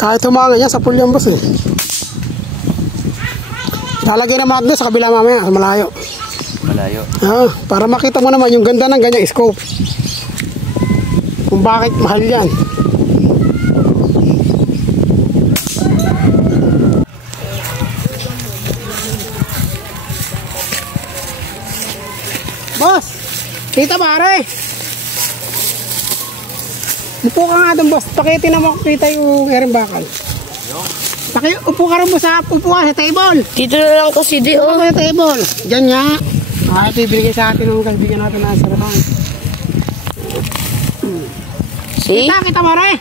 Kahit humanga niya, sa pool yan boss eh. Lalagay naman natin sa kabila mamaya, malayo. Malayo? Para makita mo naman yung ganda ng ganyang scope. Kung bakit mahal yan. Boss! Kita pare! Upo ka nga doon boss. Pakitin na mo kita yung erin bakal. Upo ka rin mo sa table. Dito na lang ko si Dio. Upo ka sa table. Diyan nga. Ito ibigay sa atin ng kaibigan natin na sarapan. See? Kita pare!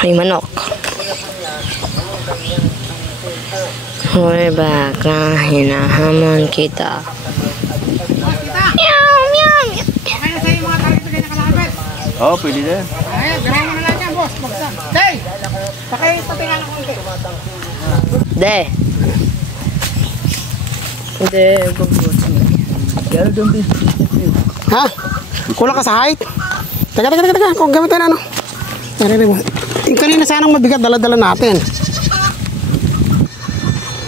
Ay, manok. Hoy, baka hinahamon kita. Meow, meow. Okay na sa'yo mga target na ganyan kalapit. Oo, pwede din. Ay, ganahin mo na lang yan boss. Bagsak. Day! Pakipatingan ng konti. De. De, gugulat. Ha? Kulang ka sa height? Teka. Kung gamitin ano? Yung kanina sanang mabigat, dala-dala natin.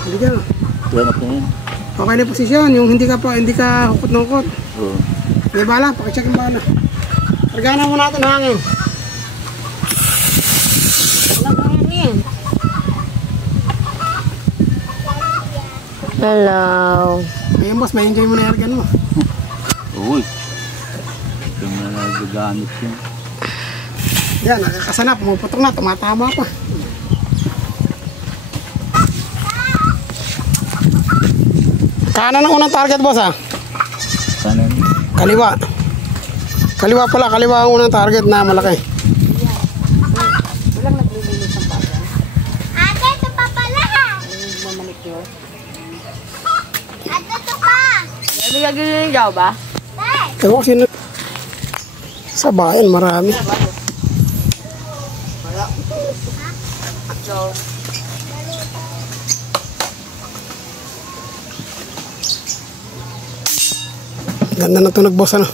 Hindi ka. Wala na po yun. Okay na yung posisyon, yung hindi ka hukot-nukot. Oo. May bala, pakicheck yung bala. Karganan mo natin hangin. Walang hangin. Hello. Ayun boss, may enjoy mo na yargan mo. Uy. Ito mo na nagagamit yun. Yan, nakakasana, pumuputok na, tumatama pa. Kanan ang unang target boss ha? Kanan? Kaliwa. Kaliwa pala, kaliwa ang unang target na malaki. Walang naglilinis ang baga. Ate, ito pa pala ha. Mamanicure. Ate, ito pa. May gagawin niyo ba? Ewan ko sino. Sa bayan, marami. Ganda na tunog boss ano.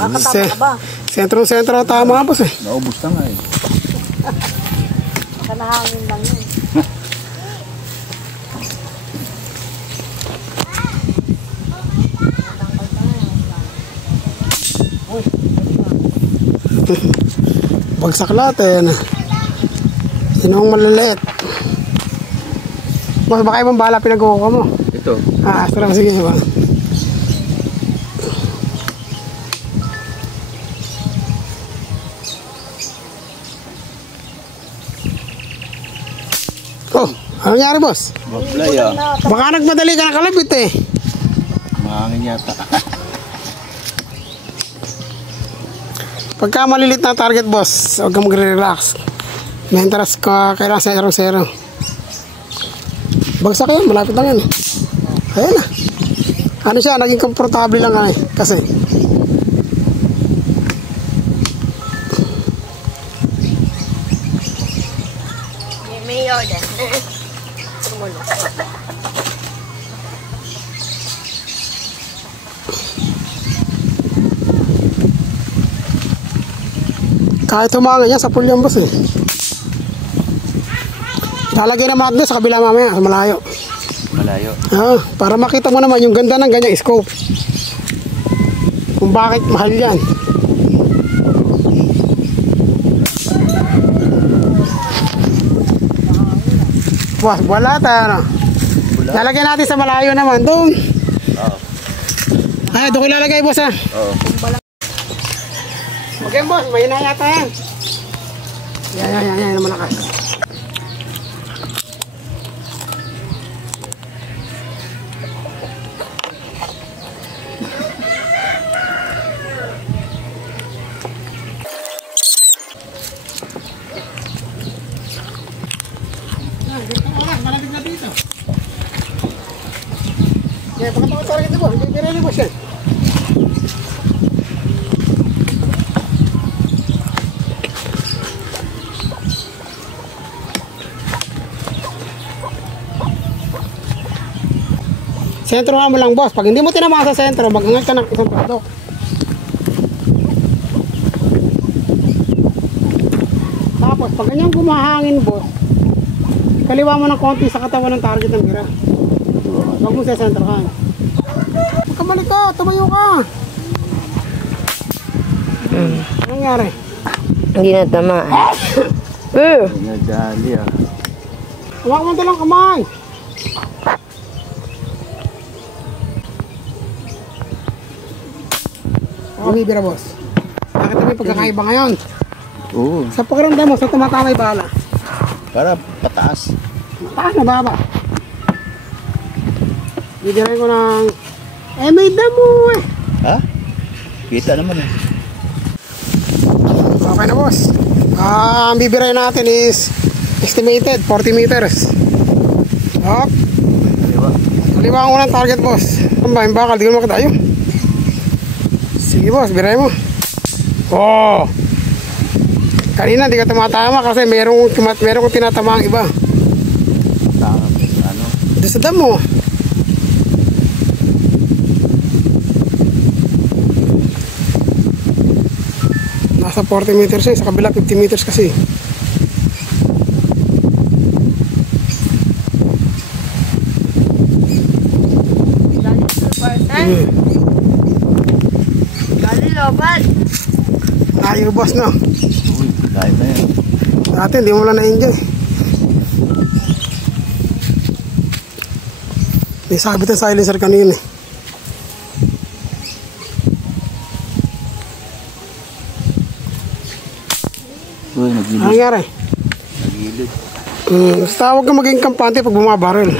Kakatama ka ba? Sentro tama boss eh. Naubos na nga eh. Baka nahangin lang yun. Bagsak natin. Sino ang malaliit? Boss, baka ibang bala pinag-uukha mo. Ito. Astra, sige ba? Oh, ano nangyari boss? Maplay ah. Baka nagmadali ka na kalabit eh. Mahangin yata. Pagka malilit na target boss, huwag kang magre-relax. Mentras ka, kailangan 0-0. Bagsak yan, malapit lang yan. Ayan na. Ano siya, naging komportable lang eh. Kasi May order. Tumulo. kahit humanga niya, sa pool yan boss eh. Lalagay naman natin sa kabila mamaya, malayo. Malayo? Para makita mo naman yung ganda ng ganyang scope. Kung bakit mahal yan. Boss, wala tayo. Lalagay natin sa malayo naman. Doon. Oo. Ay, doon ko ilalagay boss ha. Oo. Okay boss, may na yata yan. Yan, malakas. Malapit na dito. Kaya pagkatapos target ito, hindi rin mo siya. Sentro nga mo lang, boss. Pag hindi mo tinamaan sa sentro, mag-angat ka ng isang patok. Tapos, pag ganyan gumahangin, boss, kaliwa mo ng konti sa katawan ng target ng mira. Huwag mo sa sentro ka. Magkabalik ka, tumayo ka. Anong nangyari? Hindi na tama. Nadali ah. Huwag mo dalang kamay. Ako bibira, boss. Bakit may pagkakaiba ngayon? Oo. Sa pakiramdam mo, sa tumatama yung bala. Para pataas. Taas na baba. Bibirain ko ng... may damo eh. Ha? Kita naman eh. Okay na, boss. Ang bibirain natin is estimated 40 meters. Hop. Diba? Kaliwa ang unang target, boss. Ang bahin bakal, di ko makatayo. Sige, boss, birain mo. Oh. Kanina di ka tumatama kasi merong tinatama ang iba. Tama. Ano? Doon sa damo. Nasa 40 meters eh, sa kabila 50 meters kasi. Dali, lobat. Ayaw, boss, no? Uy, kahit na yan. Dati hindi mo lang na-enjoy. May sabit ang silencer kanina eh. Uy, Ano nagilid. nangyari? Nagilid. Basta huwag ka maging kampante pag bumabaril.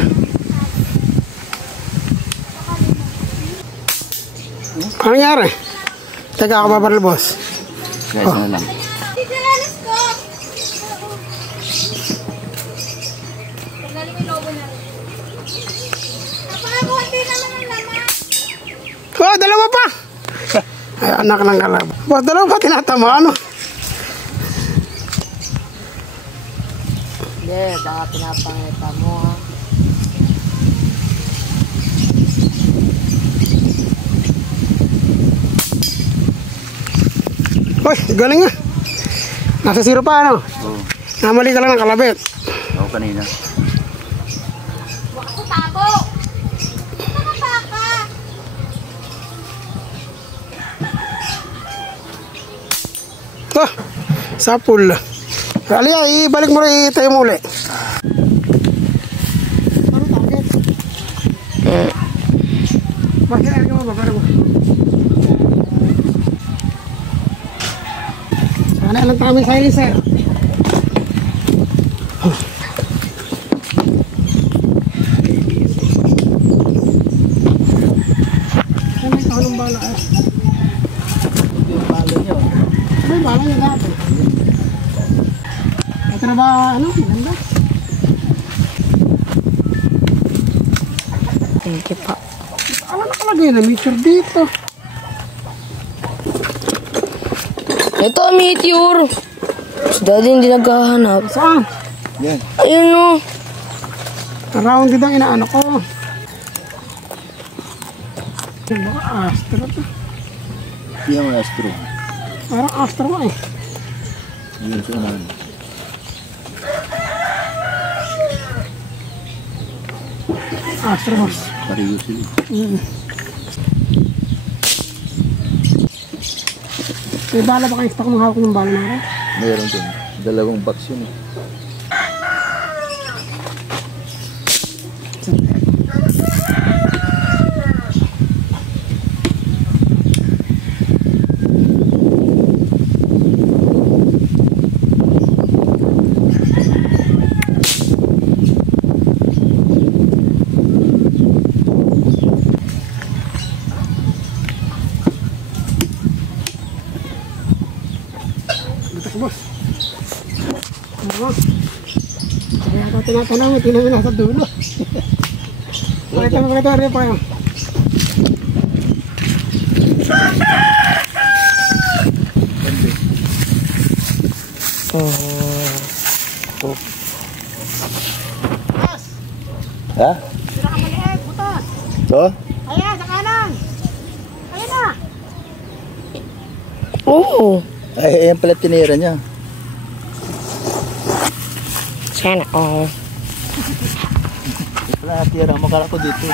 Ano nangyari? Teka ako babaril, boss. Guys na lang. Dito na, let's go. Tanggalin mo yung logo na rin. Napakabuti naman ang laman. Oh, dalawa pa! Ay, anak ng kalab. Boss, dalawa pa tinatama, ano? Hindi, baka pinapangita mo ha. Uy, galing nga. Nasa zero pa, ano? Oo. Namali ka lang ng kalabit. Ako kanina. Huwag sa tabo. Mga baka. Oh, sa pool. Alia, ibalik mo rin tayo muli. Ano target? Bakit ka mo ba? Sana lang tamang silencer. Ano may kahalong bala eh? Yung palo niyo. May bala niya dati. Ito na ba, ano? Ganda. Thank you po. Ano nakalagay na meter dito? Ito, meteor. Si daddy hindi naghahanap. Saan? Yan. Ayun o. Around dito ang inaano ko. Baka astro to. Yan ang astro. Parang astro nga eh. Yun sa unahan. Astro, boss. Pariyo sila. May bala ba kayo stock ng hawak ng bala natin? Mayroon dun. Dalawang box yun eh. Batak, boss. Ano? Kaya ka tinatanong mo, tinawin nasa dulo. Pakita mo, rin pa yun. Ha? Pinakamaliit, butas. To? Ayan, sa kanan. Ayan na. Oo. Ay, ayan pala tinira niya. Sana all. Wala, tira mo. Kala ko dito.